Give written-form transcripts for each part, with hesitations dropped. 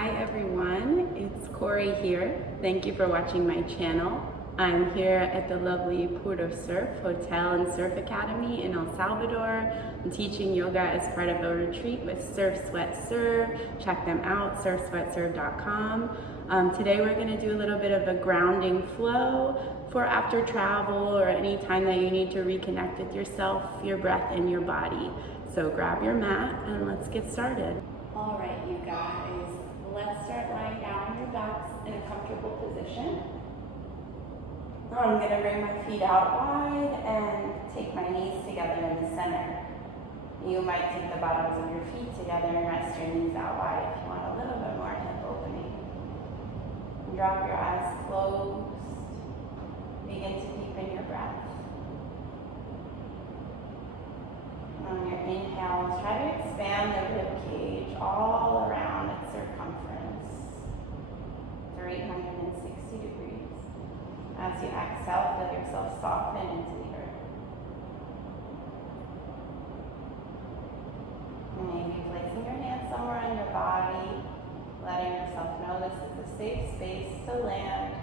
Hi everyone, it's Cori here. Thank you for watching my channel. I'm here at the lovely Port of Surf Hotel and Surf Academy in El Salvador. I'm teaching yoga as part of a retreat with Surf Sweat Serve. Check them out, surfsweatserve.com. Today we're going to do a little bit of a grounding flow for after travel or any time that you need to reconnect with yourself, your breath, and your body. So grab your mat and let's get started. All right, you guys, let's start lying down on your backs in a comfortable position. I'm going to bring my feet out wide and take my knees together in the center. You might take the bottoms of your feet together and rest your knees out wide if you want a little bit more hip opening. And drop your eyes closed. Begin to deepen your breath. On your inhale, try to expand the rib cage all around its circumference, 360 degrees. As you exhale, feel yourself soften into the earth. Maybe placing your hands somewhere on your body, letting yourself know this is a safe space to land.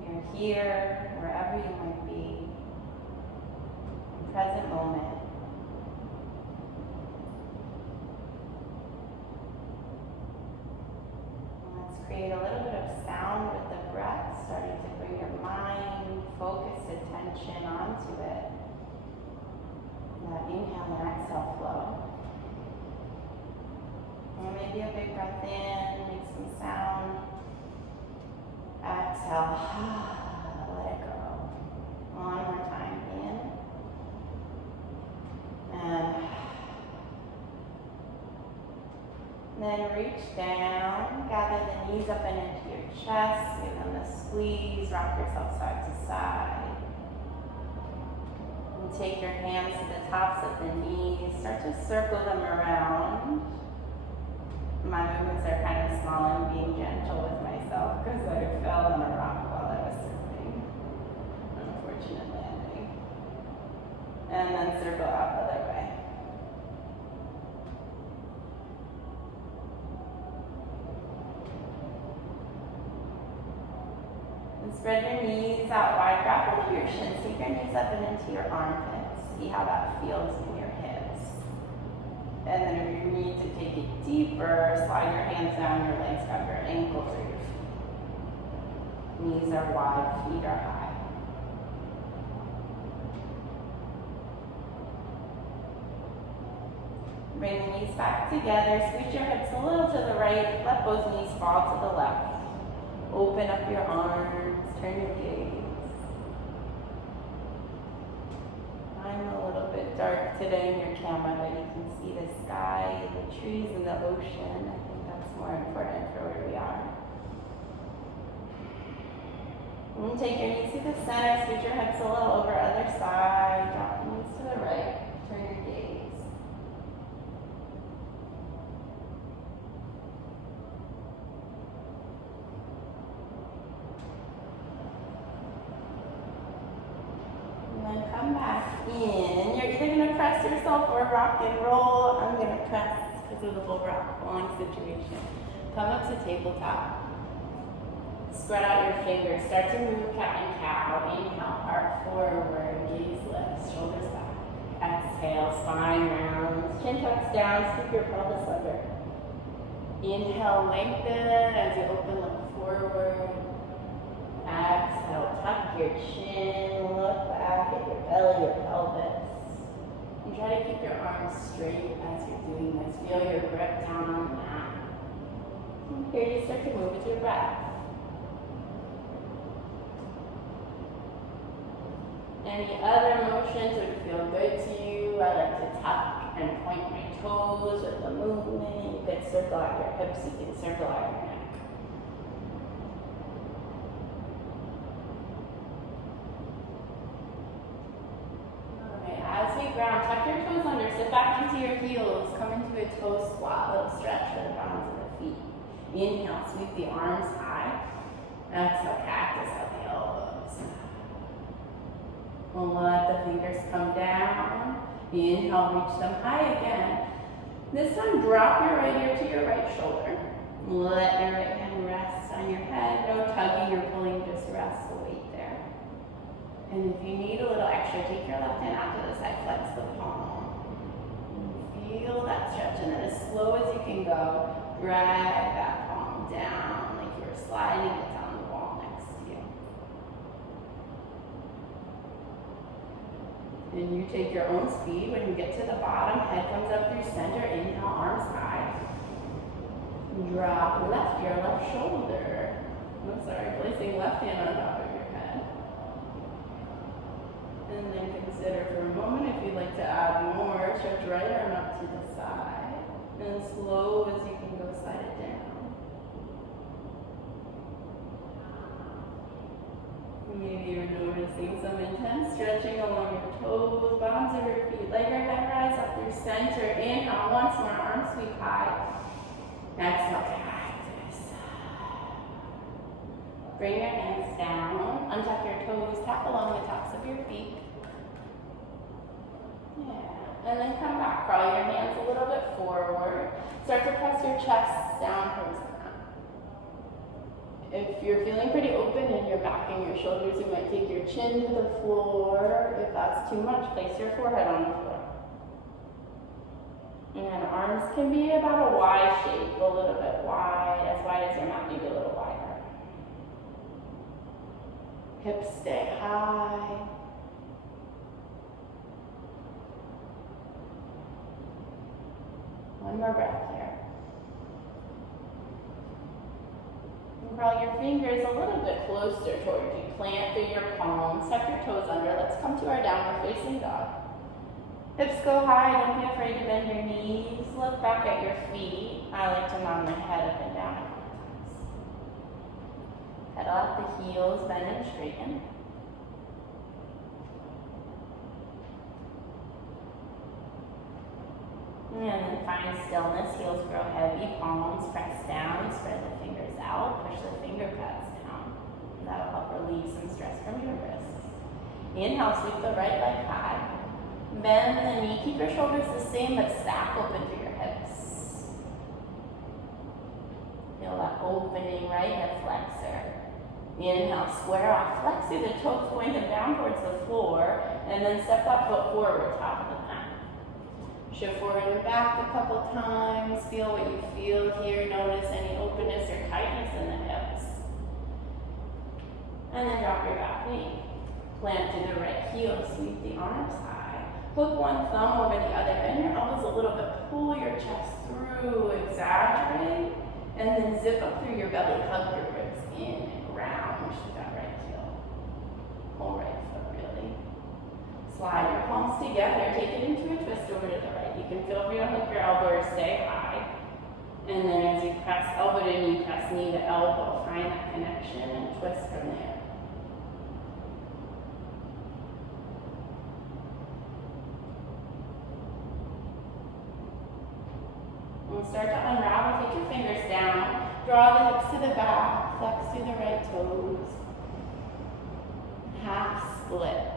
You're here, wherever you might be, in present moment. Create a little bit of sound with the breath, starting to bring your mind, focused attention onto it. That inhale and exhale flow. And maybe a big breath in, make some sound. Exhale, let it go. One more time, in. And then reach down, gather the knees up and into your chest, give them a squeeze, rock yourself side to side. And take your hands to the tops of the knees, start to circle them around. My movements are kind of small. I'm being gentle with myself because I fell on a rock while I was surfing. Unfortunate landing. And then circle out the other way. Spread your knees out wide, grab hold of your shins, take your knees up and into your armpits. See how that feels in your hips. And then if you need to take it deeper, slide your hands down your legs, grab your ankles or your feet. Knees are wide, feet are high. Bring the knees back together, scoot your hips a little to the right, let both knees fall to the left. Open up your arms, turn your gaze. I'm a little bit dark today in your camera, but you can see the sky, the trees, and the ocean. I think that's more important for where we are. And take your knees to the center, scoot your hips a little over other side, drop your knees to the right, turn your gaze. Come back in. You're either going to press yourself or rock and roll. I'm going to press because of the whole rock falling situation. Come up to tabletop. Spread out your fingers. Start to move cat and cow. Inhale, heart forward, gaze lifts, shoulders back. Exhale, spine rounds, chin tucks down, scoop your pelvis under. Inhale, lengthen as you open, look forward. Exhale, tuck your chin, look back at your belly, your pelvis. And try to keep your arms straight as you're doing this. Feel your grip down on the mat. And here you start to move with your breath. Any other motions would feel good to you. I like to tuck and point my toes with the movement. You could circle out your hips, you can circle out your neck. Ground, tuck your toes under, sit back into your heels, come into a toe squat, little stretch for the bottoms of the feet. Inhale, sweep the arms high. Exhale, cactus out the elbows. We'll let the fingers come down. Inhale, reach them high again. This time, drop your right ear to your right shoulder. stretcher. Take your left hand out to the side, flex the palm. Feel that stretch, and then as slow as you can go, drag that palm down like you're sliding it down the wall next to you. And you take your own speed. When you get to the bottom, head comes up through center. Inhale, arms high. Drop left, your left shoulder. I'm sorry, placing left hand on top of your head. And then consider for a moment if you'd like to add more. Stretch right arm up to the side. And slow as you can go, slide it down. Maybe you're noticing some intense stretching along your toes, bottoms of your feet. Let your head rise up through center. Inhale, once more, arms sweep high. Exhale, cactus. Bring your hands down, untuck your toes, tap along the tops of your feet. Yeah, and then come back, crawl your hands a little bit forward. Start to press your chest down towards the ground. If you're feeling pretty open in your back and your shoulders, you might take your chin to the floor. If that's too much, place your forehead on the floor. And arms can be about a Y shape, a little bit wide as your mat, maybe a little wider. Hips stay high. One more breath here. And curl your fingers a little bit closer towards you. Plant through your palms, tuck your toes under. Let's come to our downward facing dog. Hips go high, don't be afraid to bend your knees. Look back at your feet. I like to nod my head up and down a couple times. Pedal out the heels, bend and straighten. And then find stillness, heels grow heavy, palms press down, spread the fingers out, push the finger pads down. And that'll help relieve some stress from your wrists. Inhale, sweep the right leg high. Bend the knee, keep your shoulders the same, but stack open through your hips. Feel that opening right hip flexor. Inhale, square off, flex through the toes, point them down towards the floor, and then step that foot forward, top of the mat. Shift forward and back a couple times. Feel what you feel here. Notice any openness or tightness in the hips. And then drop your back knee. Plant to the right heel, sweep the arms high. Hook one thumb over the other, bend your elbows a little bit, pull your chest through, exaggerate, and then zip up through your belly, hug your ribs in and round to that right heel. Whole right foot really. Slide your palms together, take it into a twist over to the right. You can feel free to hook your elbow or stay high. And then as you press elbow to knee, press knee to elbow, find that connection and twist from there. And start to unravel, take your fingers down, draw the hips to the back, flex through the right toes. Half splits.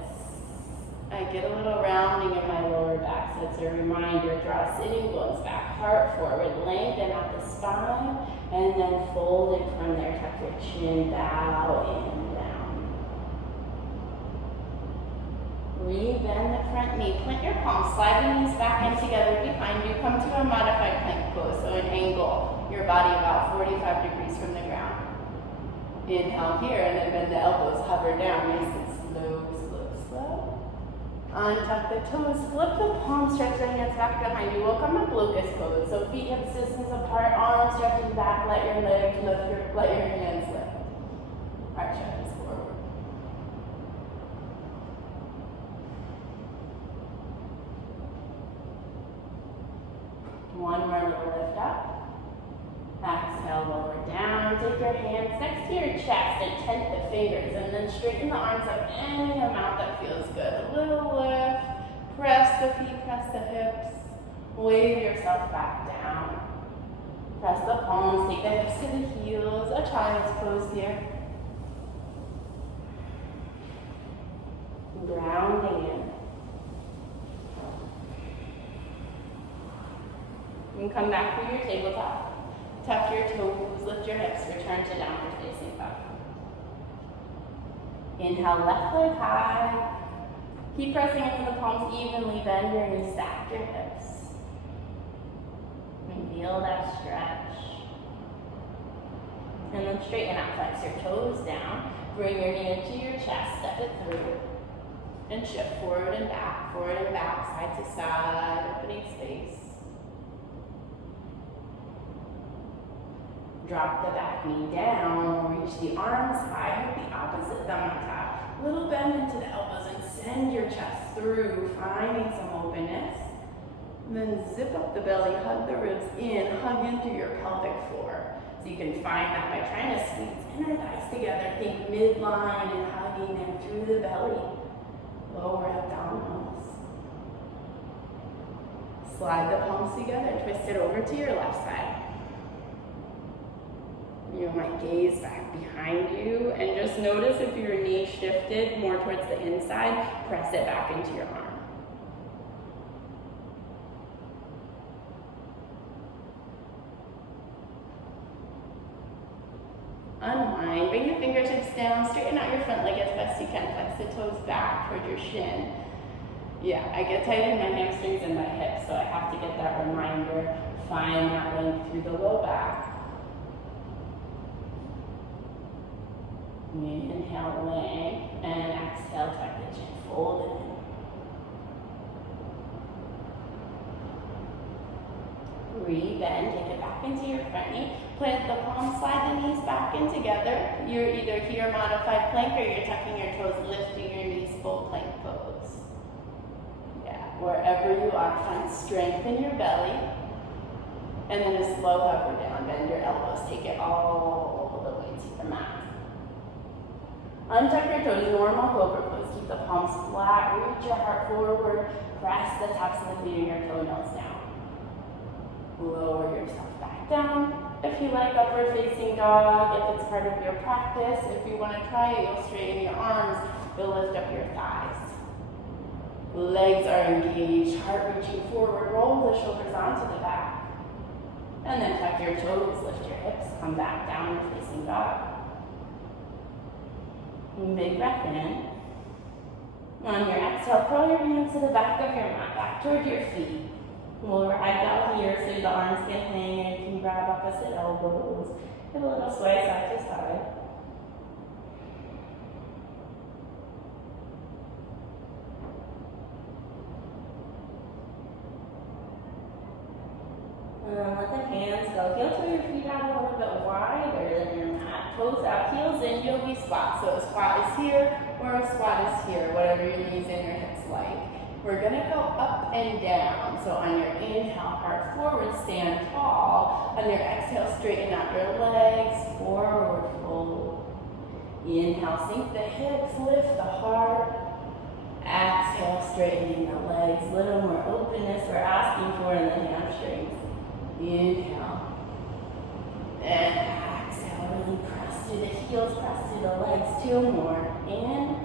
I get a little rounding in my lower back, so it's a reminder, draw sitting bones back, heart forward, lengthen out the spine, and then fold it from there, tuck your chin, bow in, down. Re-bend the front knee, plant your palms, slide the knees back in together behind you, come to a modified plank pose, so an angle, your body about 45 degrees from the ground. Inhale here, and then bend the elbows, hover down, nice and slow, slow, slow. Untuck the toes, flip the palms, stretch the hands back behind you. We'll come up locust pose. So feet hip distance apart, arms stretching back, let your legs lift, let your hands lift. Arch your hands forward. One more little lift up. Exhale, lower down. Take your hands next to your chest and tent the fingers, and then straighten the arms up any amount that feels good. A little lift. Press the feet, press the hips. Wave yourself back down. Press the palms, take the hips to the heels. A child's pose here. Grounding in. And come back to your tabletop. Tuck your toes, lift your hips, return to downward facing dog. Inhale, left leg high. Keep pressing into the palms evenly, bend your knees, stack your hips. And feel that stretch. And then straighten out, flex your toes down. Bring your knee into your chest, step it through. And shift forward and back, side to side, opening space. Drop the back knee down, reach the arms high with the opposite thumb on top. Little bend into the elbows and send your chest through, finding some openness. Then zip up the belly, hug the ribs in, hug into your pelvic floor. So you can find that by trying to squeeze inner thighs together. Think midline and hugging them through the belly. Lower abdominals. Slide the palms together, twist it over to your left side. You might gaze back behind you and just notice if your knee shifted more towards the inside, press it back into your arm. Unwind, bring your fingertips down, straighten out your front leg as best you can, flex the toes back toward your shin. Yeah, I get tight in my hamstrings and my hips, so I have to get that reminder. Find that length through the low back. Inhale, length, and exhale, tuck the chin, fold it in. Re-bend, take it back into your front knee. Plant the palms, slide the knees back in together. You're either here, modified plank, or you're tucking your toes, lifting your knees, full plank pose. Yeah, wherever you are, find strength in your belly. And then a slow hover down, bend your elbows, take it all the way to the mat. Untuck your toes, normal cobra pose. Keep the palms flat, reach your heart forward, press the tops of the feet and your toenails down. Lower yourself back down. If you like upward facing dog, if it's part of your practice, if you want to try it, you'll straighten your arms, you'll lift up your thighs. Legs are engaged, heart reaching forward, roll the shoulders onto the back. And then tuck your toes, lift your hips, come back down to facing dog. Big breath in. On your exhale, curl your hands to the back of your mat, back toward your feet. We'll ride out here so the arms can hang and you can grab opposite elbows. Give a little sway side to side. Let the hands go. Heel to your feet out a little bit wider than your mat. Toes out, heels in, yogi squat. So a squat is here or a squat is here, whatever your knees and your hips like. We're going to go up and down. So on your inhale, heart forward, stand tall. On your exhale, straighten out your legs, forward fold. Inhale, sink the hips, lift the heart. Exhale, straightening the legs. A little more openness we're asking for in the hamstrings. Inhale. And exhale, really press through the heels, press through the legs. 2 more. In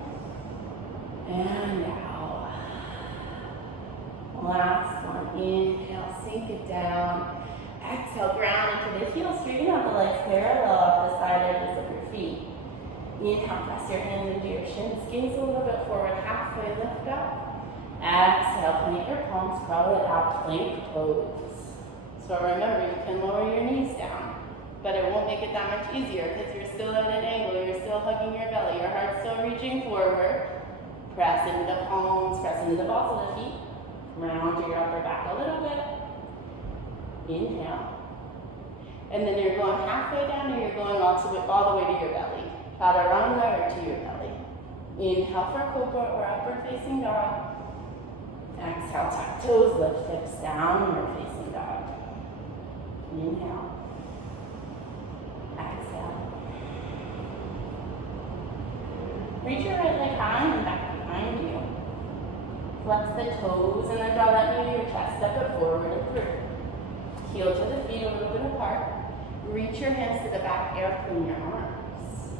and out. Last one. Inhale, sink it down. Exhale, ground into the heels. Straighten out the legs parallel off the side edges of your feet. Inhale, press your hands into your shins. Gaze a little bit forward, halfway lift up. Exhale, plant your palms, crawl it out, plank pose. So remember, you can lower your knees down, but it won't make it that much easier because you're still at an angle, you're still hugging your belly, your heart's still reaching forward. Press into the palms, press into the balls of the feet. Round to your upper back a little bit. Inhale. And then you're going halfway down and you're going all the way to your belly. Chaturanga or to your belly. Inhale for cobra or upward facing dog. Exhale, tuck toes, lift hips, downward facing dog. Inhale. Exhale. Reach your right leg high and back behind you. Flex the toes and then draw that knee to your chest. Step it forward and through. Heel to the feet a little bit apart. Reach your hands to the back, airplane your arms.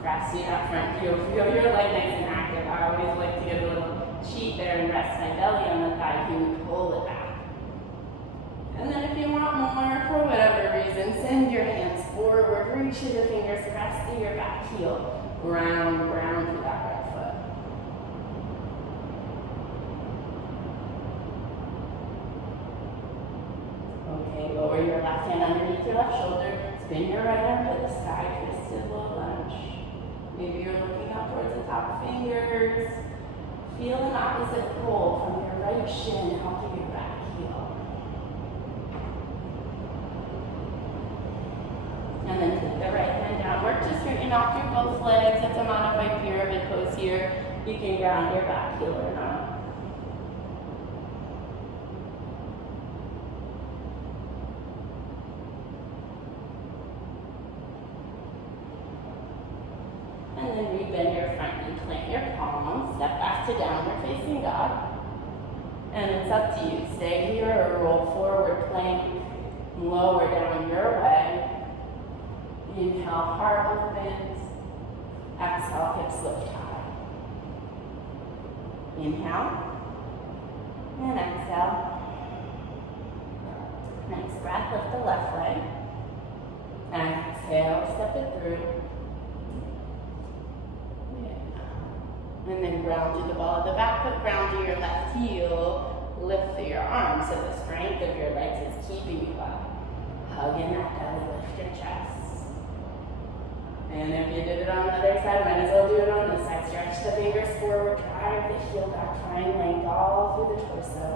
Press in that front heel. Feel your leg nice and active. I always like to get a little cheat there and rest my belly on the thigh. You can pull it back. And then if you want more, for whatever reason, send your hands forward. Reach your fingers, press through your back heel. Ground through that right foot. left shoulder, spin your right arm to the sky, twisted low lunge. Maybe you're looking up towards the top fingers. Feel an opposite pull from your right shin out to your back heel. And then take the right hand down. Work to straighten off through both legs. It's a modified pyramid pose here. You can ground your back heel or not. And then rebend your front knee, plant your palms, step back to downward facing dog. And it's up to you. Stay here or roll forward plank, lower down your way. Inhale, heart opens. Exhale, hips lift high. Inhale. And exhale. Next breath, lift the left leg. Exhale, step it through. And then ground to the ball of the back foot, ground to your left heel, lift through your arms so the strength of your legs is keeping you up. Hug in that belly, lift your chest. And if you did it on the other side, might as well do it on this side. Stretch the fingers forward, drive the heel back, find length all through the torso.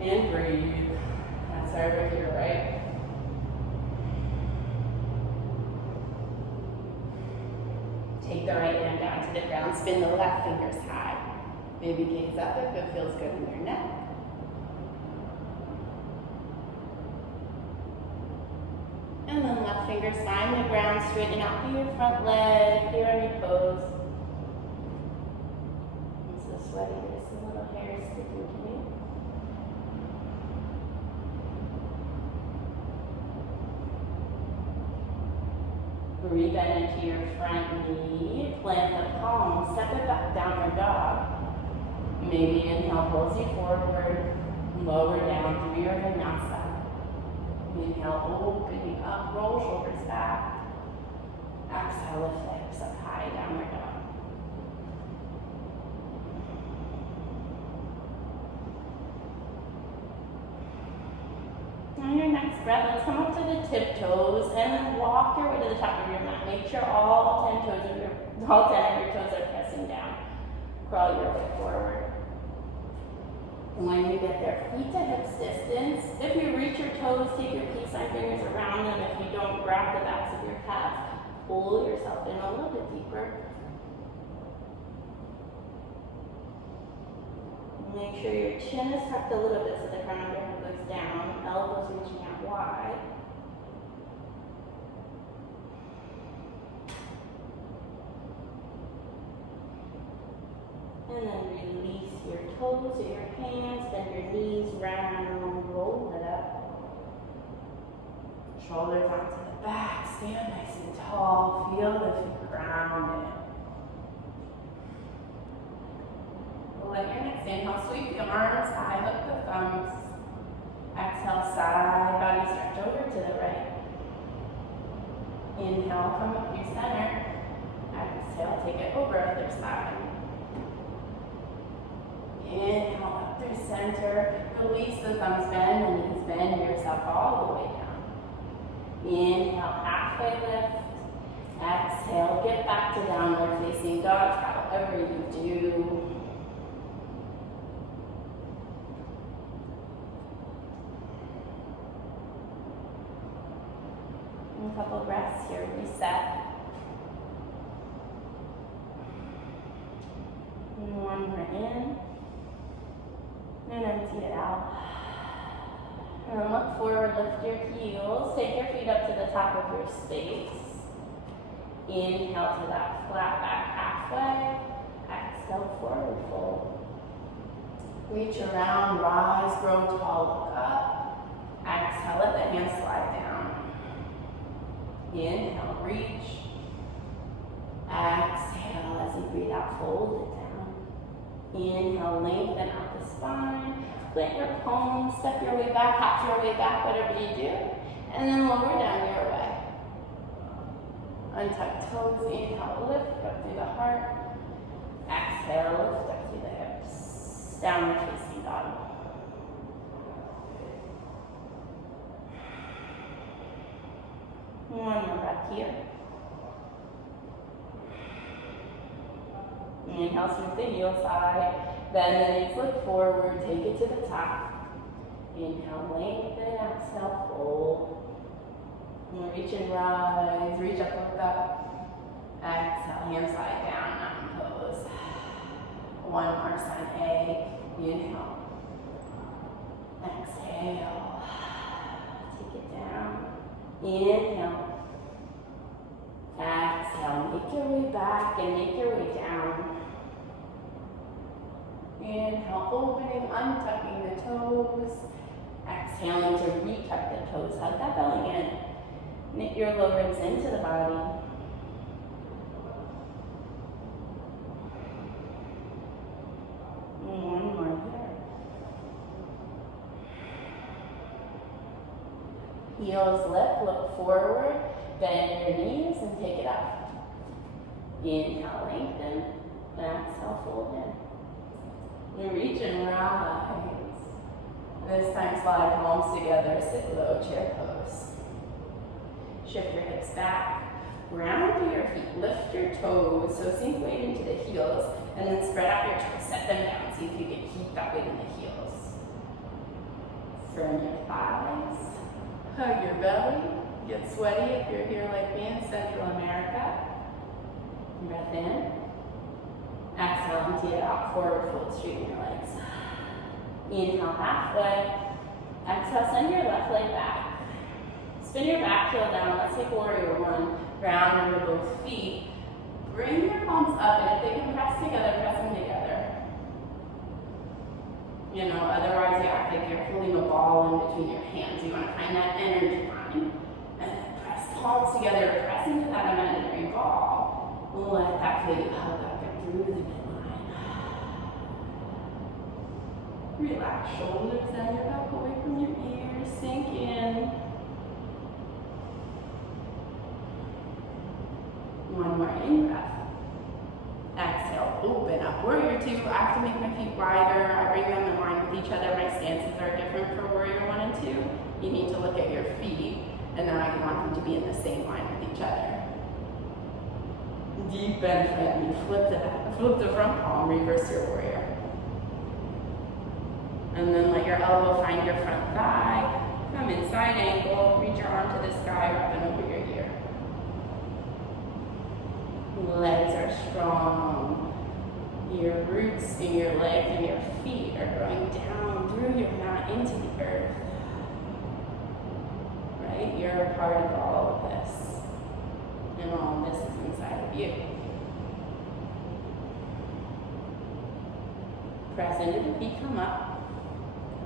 And breathe. That's over here, right? Take the right hand down to the ground, spin the left fingers high. Maybe gaze up if it feels good in your neck. And then left fingers find the ground, straighten out through your front leg, here on your pose. I'm so sweaty, there's some little hairs sticking to me. Rebend into your front knee, plant the palm, step it back, downward dog. Maybe inhale pulls you forward, lower down through your vinyasa. Inhale, opening up, roll shoulders back. Exhale, lift the hips up high, downward dog. On your next breath, let's come up to the tiptoes and then walk your way to the top of your mat. Make sure all 10 of your toes are pressing down. Crawl your way forward. When you get there, feet to hips distance. If you reach your toes, take your peace sign fingers around them. If you don't, grab the backs of your calves. Pull yourself in a little bit deeper. Make sure your chin is tucked a little bit so the crown of your head goes down. Elbows reaching out wide. And then release your toes or your hands, bend your knees round, roll it up. Shoulders onto the back, stand nice and tall, feel the feet grounded. Let your next inhale, sweep the arms high, hook the thumbs. Exhale, side body stretch over to the right. Inhale, come up through center. Exhale, take it over other side. Inhale, up through center. Release the thumbs, bend the knees, bend yourself all the way down. Inhale, halfway lift. Exhale, get back to downward facing dog, however you do. A couple breaths here, reset. And one more in. And empty it out. And then look forward, lift your heels. Take your feet up to the top of your space. Inhale to that flat back halfway. Exhale, forward fold. Reach around, rise, grow tall, look up. Exhale, let the hands slide down. Inhale, reach. Exhale, as you breathe out, fold it down. Inhale, lengthen out the spine. Plant your palms, step your way back, hop your way back, whatever you do. And then lower down your way. Untuck toes, inhale, lift up through the heart. Exhale, lift up through the hips. Downward facing dog. One more breath here. Inhale, smooth the heel side. Bend the knees, look forward, take it to the top. Inhale, lengthen, exhale, fold. Reach and rise, reach up, look up. Exhale, hand slide down, mountain pose. One more side A. Inhale. Exhale. Take it down. Inhale. Exhale, make your way back and make your way down. Inhale, opening, untucking the toes. Exhaling to retuck the toes, hug that belly in. Knit your low ribs into the body. One more here. Heels lift, look forward, bend your knees and take it up. Inhale, lengthen, exhale, fold in. You reach and rise. This time slide palms together, sit low, chair pose. Shift your hips back, round through your feet, lift your toes, so sink weight into the heels, and then spread out your toes, set them down, see if you can keep that weight in the heels. Firm your thighs, hug your belly, get sweaty if you're here like me in Central America. Breath in, exhale, empty it out, forward fold, straighten your legs. Inhale halfway, exhale, send your left leg back. Spin your back heel down, let's take warrior one. Ground under both feet. Bring your palms up, and if they can press together, press them together. You know, otherwise you act like you're holding a ball in between your hands. You want to find that energy line. And then press palms together, press into that imaginary ball. Let that feel you hug up and through the midline. Relax shoulders down your back, away from your ears, sink in. One more in breath. Exhale, open up. Warrior two, I have to make my feet wider. I bring them in line with each other. My stances are different for warrior one and two. You need to look at your feet, and then I want them to be in the same line with each other. Deep bend front knee, flip the front palm, reverse your warrior. And then let your elbow find your front thigh. Come in side angle, reach your arm to the sky, wrap it over your ear. Legs are strong. Your roots in your legs and your feet are growing down through your mat into the earth. Right? You're a part of all of this. And all of this is inside of you. Press into the feet, come up.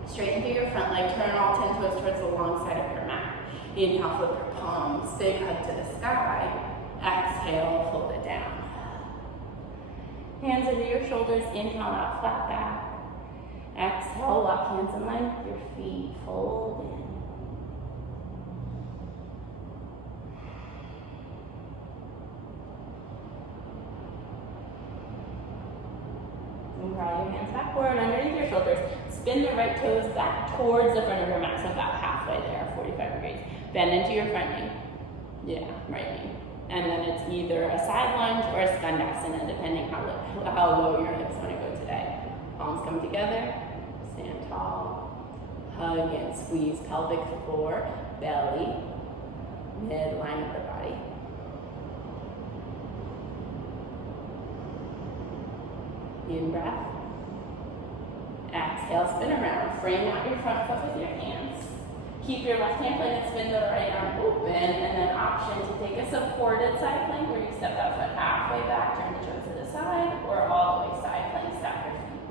Straighten through your front leg, turn all 10 toes towards the long side of your mat. Inhale, flip your palms, big hug to the sky. Exhale, fold it down. Hands under your shoulders, inhale out, flat back. Exhale, lock hands in line with your feet, fold in. And draw your hands backward underneath your shoulders. Spin the right toes back towards the front of your mat, so about halfway there, 45 degrees. Bend into your front knee. Yeah, right knee. And then it's either a side lunge or a skandasana, depending how low your hips want to go today. Palms come together, stand tall, hug and squeeze pelvic floor, belly, midline of the body. In breath. Exhale, spin around, frame out your front foot with your hands. Keep your left hand planted, spin the right arm open, and then option to take a supported side plank where you step that foot halfway back, turn the toes to the side, or all the way side plank, stack your feet.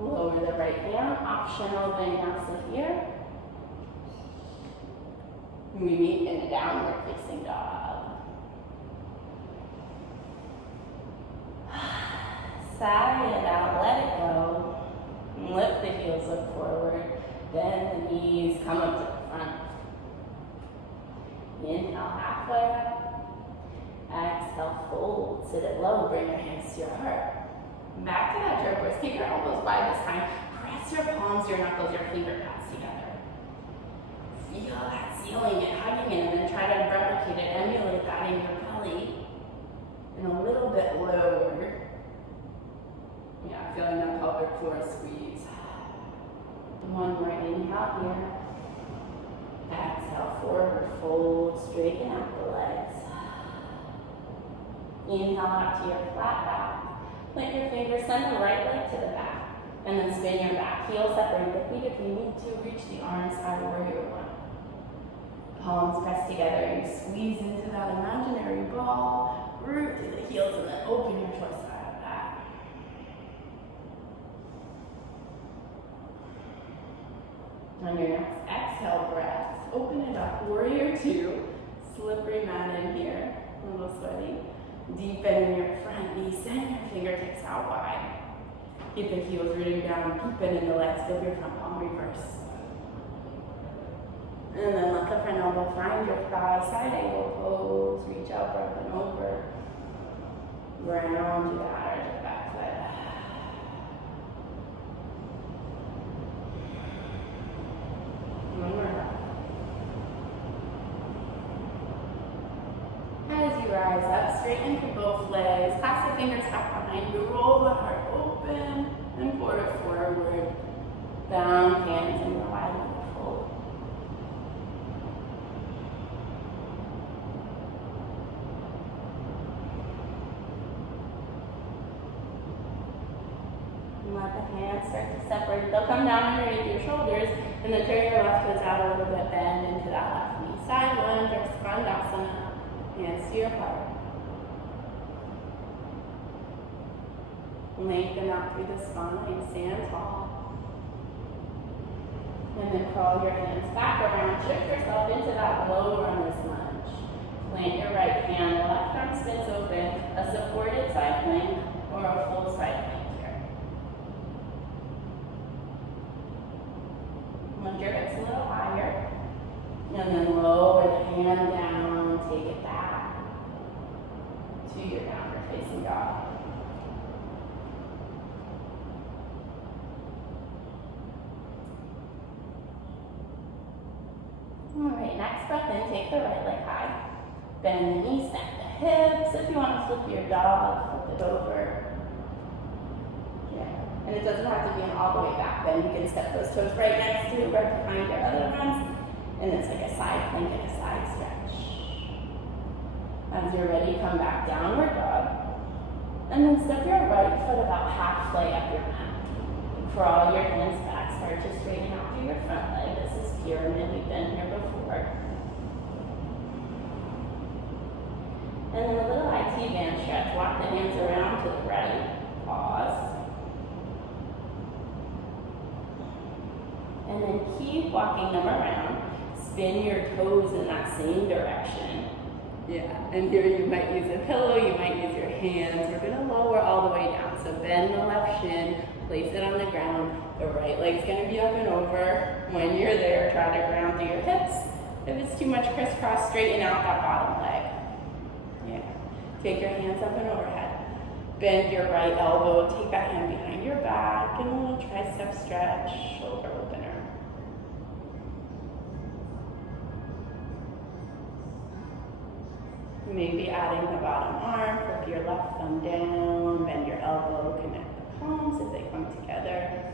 Lower the right down, optional vinyasa here. We meet in a downward facing dog. Sigh it out, let it go. Lift the heels, look forward. Bend the knees, come up to the front. Inhale, halfway up. Exhale, fold, sit it low, bring your hands to your heart. Back to that jerk twist. Keep your elbows wide this time. Press your palms, your knuckles, your finger pads together. Feel that sealing it, hugging it, and then try to replicate it, emulate that in your belly. And a little bit lower. Yeah, feeling that pelvic floor squeeze. One more inhale here. Exhale, forward fold, straighten out the legs. Inhale out to your flat back. Plant your fingers, send the right leg to the back. And then spin your back. Heel separate the feet if you need to. Reach the arms out of warrior one. Palms press together. You squeeze into that imaginary ball. Root through the heels and then open your torso out of that. On your next exhale breath, open it up. Warrior two. Slippery mat in here. A little sweaty. Deepen in your front knee. Send your fingertips out wide. Keep the heels rooting down. Deepen in the legs. Flip your front palm reverse. And then let the front elbow find your thigh. Side angle pose. Reach out, up and over. Round to the outer to the back foot. One more breath. As you rise up, straighten through both legs. Clasp the fingers back behind you. Roll the heart open and pour it forward. Bound hands in the wide leg fold. And let the hands start to separate. They'll come down underneath your shoulders, and then turn your left toes out a little bit, bend into that left knee. Side lunge or Savasana. Hands to your heart. Lengthen out through the spine, stand tall. And then crawl your hands back around, shift yourself into that low runner's lunge. Plant your right hand, left arm spins open, a supported side plank or a full side plank here. Lift your hips a little higher, and then lower the hand down, take it back to your downward facing dog. Alright, next breath in, take the right leg high. Bend the knees, stack the hips. If you want to flip your dog, flip it over. Yeah. And it doesn't have to be an all the way back bend. You can step those toes right next to, right behind your other ones. And it's like a side plank and a side stretch. As you're ready, come back, downward dog. And then step your right foot about halfway up your mat. Crawl your hands back, start to straighten out through your front leg. This is pyramid, we've been here before. And then a little IT band stretch. Walk the hands around to the right. Pause. And then keep walking them around. Spin your toes in that same direction. Yeah, and here you might use a pillow, you might use your hands. We're gonna lower all the way down. So bend the left shin, place it on the ground. The right leg's gonna be up and over. When you're there, try to ground through your hips. If it's too much crisscross, straighten out that bottom leg. Yeah, take your hands up and overhead. Bend your right elbow, take that hand behind your back, and a little tricep stretch, shoulder opener. Maybe adding the bottom arm, flip your left thumb down, bend your elbow, connect the palms as they come together,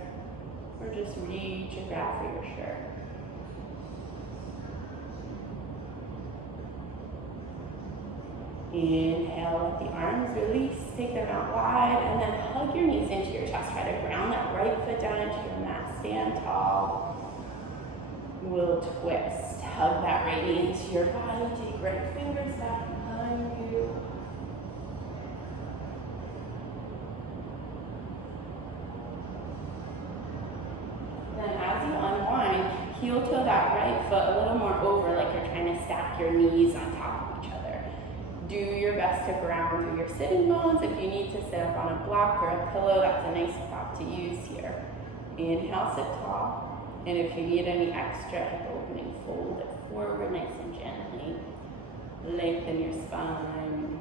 or just reach and grab for your shirt. Inhale, let the arms release, take them out wide, and then hug your knees into your chest. Try to ground that right foot down into your mat, stand tall. We'll twist, hug that right knee into your body, take right fingers back behind you. Then as you unwind, heel toe that right foot a little more over, like you're trying to stack your knees on top of each other. Do your best to ground through your sitting bones. If you need to sit up on a block or a pillow, that's a nice spot to use here. Inhale, sit tall. And if you need any extra hip opening, fold it forward nice and gently. Lengthen your spine.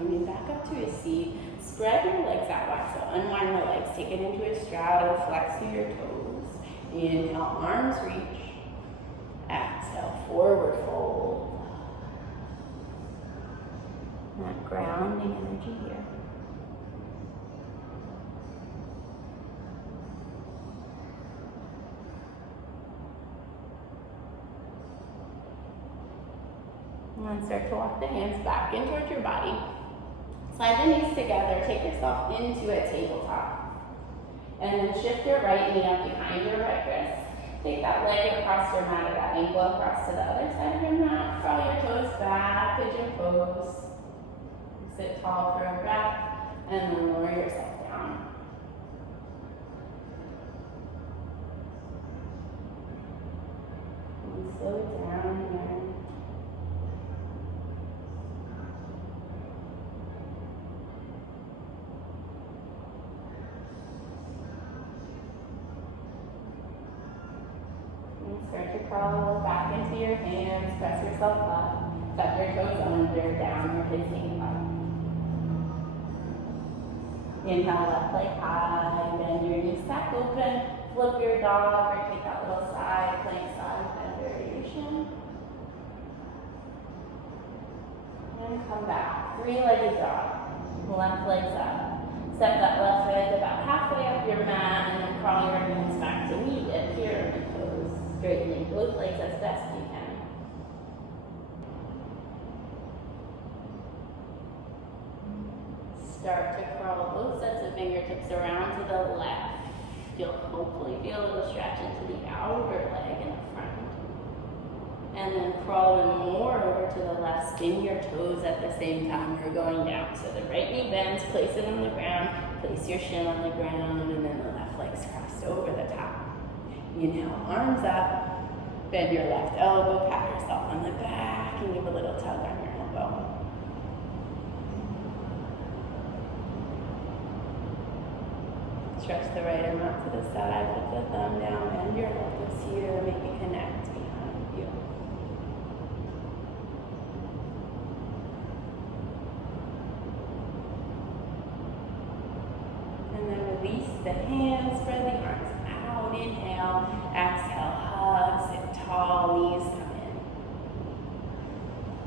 Coming back up to a seat. Spread your legs out wide, so unwind the legs. Take it into a straddle, flex through your toes. Inhale, arms reach. Exhale, forward fold. That grounding energy here. And then start to walk the hands back in towards your body. Slide the knees together, take yourself into a tabletop. And then shift your right knee up behind your right wrist. Take that leg across your mat or that ankle across to the other side of your mat. Crawl your toes back, pigeon pose. Sit tall for a breath, and then lower yourself down. And slow it down here. Start to crawl back into your hands, press yourself up, tuck your toes under, downward facing up. Inhale, left leg high, bend your knees back open, flip your dog, or take that little side plank side bend variation. And come back, three-legged dog, left leg's up. Step that left leg about halfway up your mat, and then crawl your hands back to meet it, pyramid pose. Straightening both legs as best you can. Start to crawl both sets of fingertips around to the left. You'll hopefully feel a little stretch into the outer leg in the front. And then crawl more over to the left. Spin your toes at the same time you're going down. So the right knee bends, place it on the ground, place your shin on the ground, and then the left leg's crossed over the top. Inhale, arms up, bend your left elbow, pat yourself on the back, and give a little tug on your elbow. Stretch the right arm out to the side, put the thumb down, bend your elbows here, make it connect behind you. And then release the hands, spread the arms out, inhale, exhale, hug, sit tall, knees come in.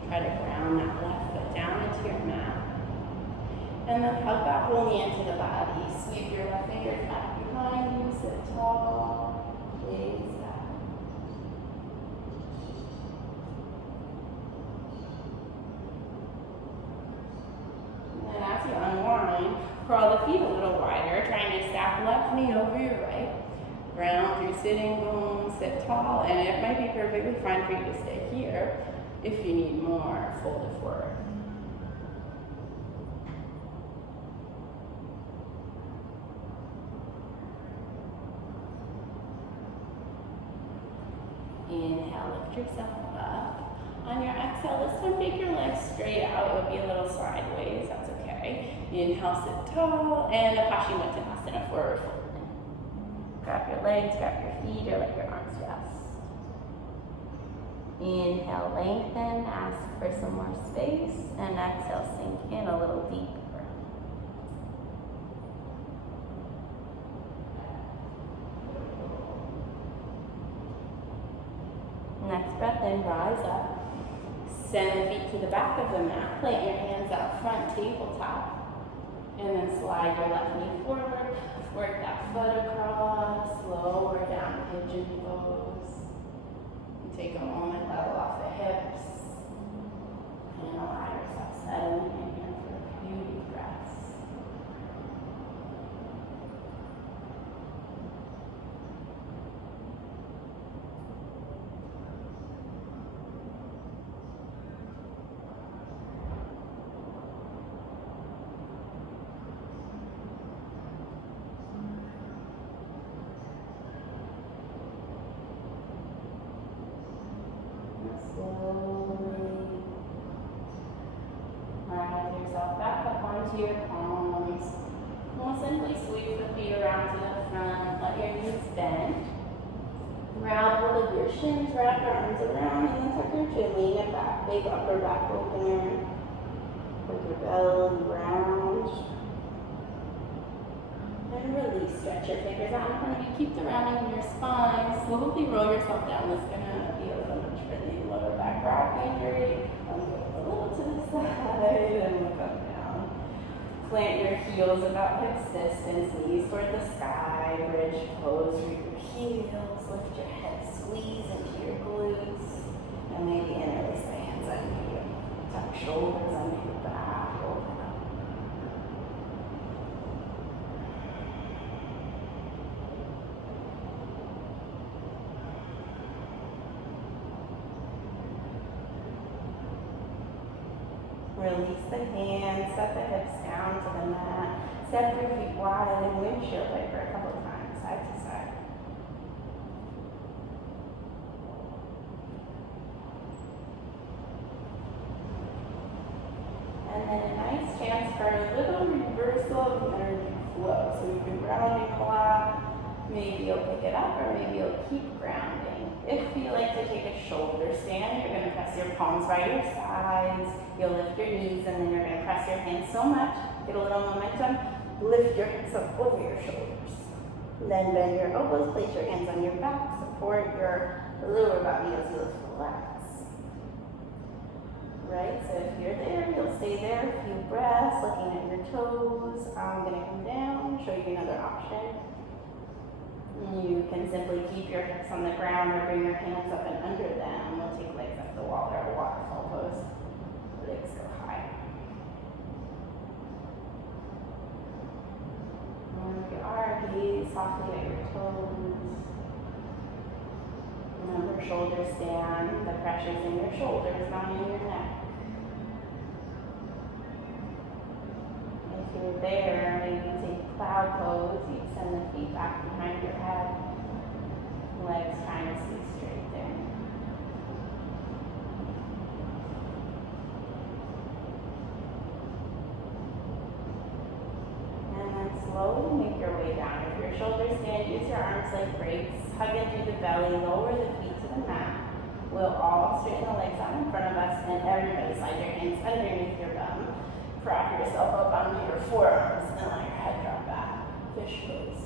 Try to ground that left foot down into your mat. And then hug that whole knee into the body. Sweep your left fingers back behind you, sit tall, gaze back. And then as you unwind, crawl the feet a little wider, trying to stack left knee over your right. Ground through sitting bones, sit tall, and it might be perfectly fine for you to stay here. If you need more, fold it forward. Inhale, lift yourself up. On your exhale, this time take your legs straight out. It would be a little sideways, that's okay. Inhale, sit tall, and Paschimottanasana, forward fold. Grab your legs, grab your feet, or let your arms rest. Inhale, lengthen, ask for some more space, and exhale, sink in a little deeper. Next breath in, rise up. Send the feet to the back of the mat. Plant your hands out front, tabletop. And then slide your left knee forward. Work that foot across. Lower down, pigeon pose. And take a moment, level off the hips. And allow yourself settle in here for a few deep breaths. Slowly rise yourself back up onto your palms. We'll simply sweep the feet around to the front. Let your knees bend. Grab hold of your shins, wrap your arms around, and then tuck your chin, lean it back. Big upper back opener. Hold your belly round. And release. Stretch your fingers out in front of you. Keep the rounding in your spine. Slowly roll yourself down. It's gonna be a little much for the lower back rock injury. A little to the side and look up down. Plant your heels about hips distance, knees toward the sky. Bridge pose through your heels. Lift your head, squeeze into your glutes, and maybe interlace the hands under you. Tuck shoulders under your back. Open up. Release the hands, set the hips down to the mat, step your feet wide and windshield wiper a couple of times, side to side. And then a nice chance for a little reversal of energy flow. So we've been grounding a lot. Maybe you'll pick it up or maybe you'll keep grounding. If you like to take a shoulder stand, you're going to press your palms by your sides. You'll lift your knees and then you're going to press your hands so much, get a little momentum, lift your hips up over your shoulders. Then bend your elbows, place your hands on your back, support your lower body as you lift the legs. Right, so if you're there, you'll stay there a few breaths, looking at your toes. I'm going to come down, show you another option. You can simply keep your hips on the ground or bring your hands up and under them. We'll take legs up the wall or a waterfall pose. Legs go high. And if you are, gaze softly at your toes. Remember, shoulders stand. The pressure's in your shoulders, not in your neck. If you're there, maybe take cloud pose. You send the feet back behind your head. Legs trying to stay straight there. And then slowly make your way down. If your shoulders stand, use your arms like brakes. Hug into the belly, lower the feet to the mat. We'll all straighten the legs out in front of us, and everybody slide your hands underneath your bum. Prop yourself up onto your forearms and let your head drop back. Fish pose.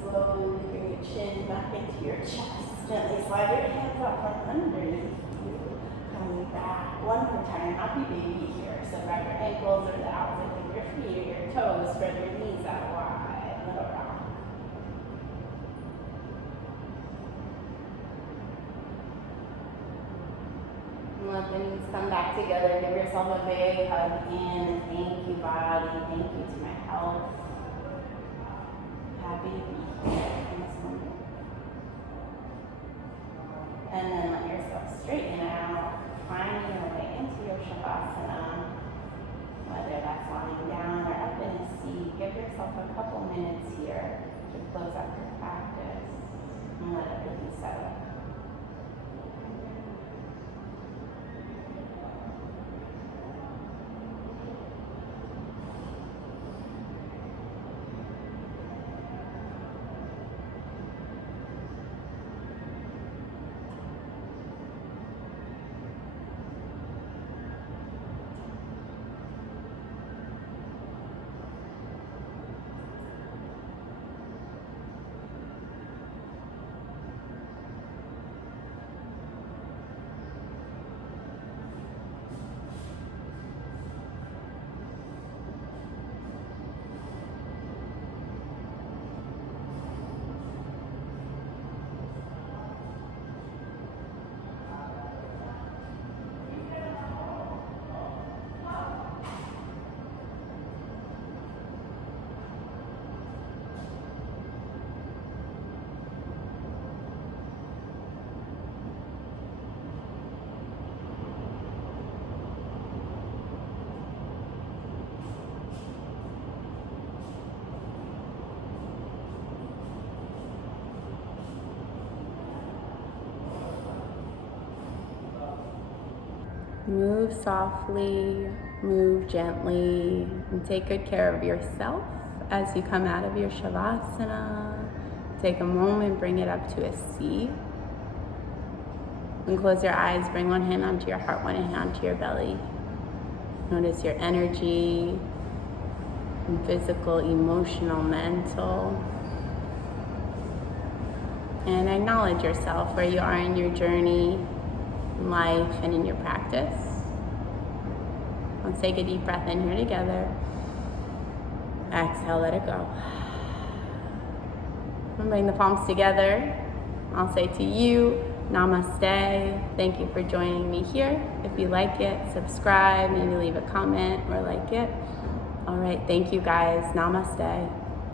Slowly bring your chin back into your chest. Gently slide your hands up from underneath you. Coming back one more time. Happy baby here. So wrap your ankles or the outside of your feet or your toes. Spread your knees out wide. Little rock. And let the knees come back together. Give yourself a big hug in. Thank you, body. Thank you to my health. Happy to be here in this moment. And then let yourself straighten out, finding your way into your Savasana. Whether that's lying down or up in a seat, give yourself a couple minutes here to close out your practice and let everything settle. Move softly Move gently and take good care of yourself as you come out of your Savasana. Take a moment, bring it up to a seat. And close your eyes, bring one hand onto your heart, one hand onto your belly. Notice your energy, physical, emotional, mental. And acknowledge yourself where you are in your journey, in life, and in your practice. Let's take a deep breath in here together. Exhale, let it go. And bring the palms together. I'll say to you, Namaste. Thank you for joining me here. If you like it, subscribe, maybe leave a comment or like it. All right, thank you guys. Namaste.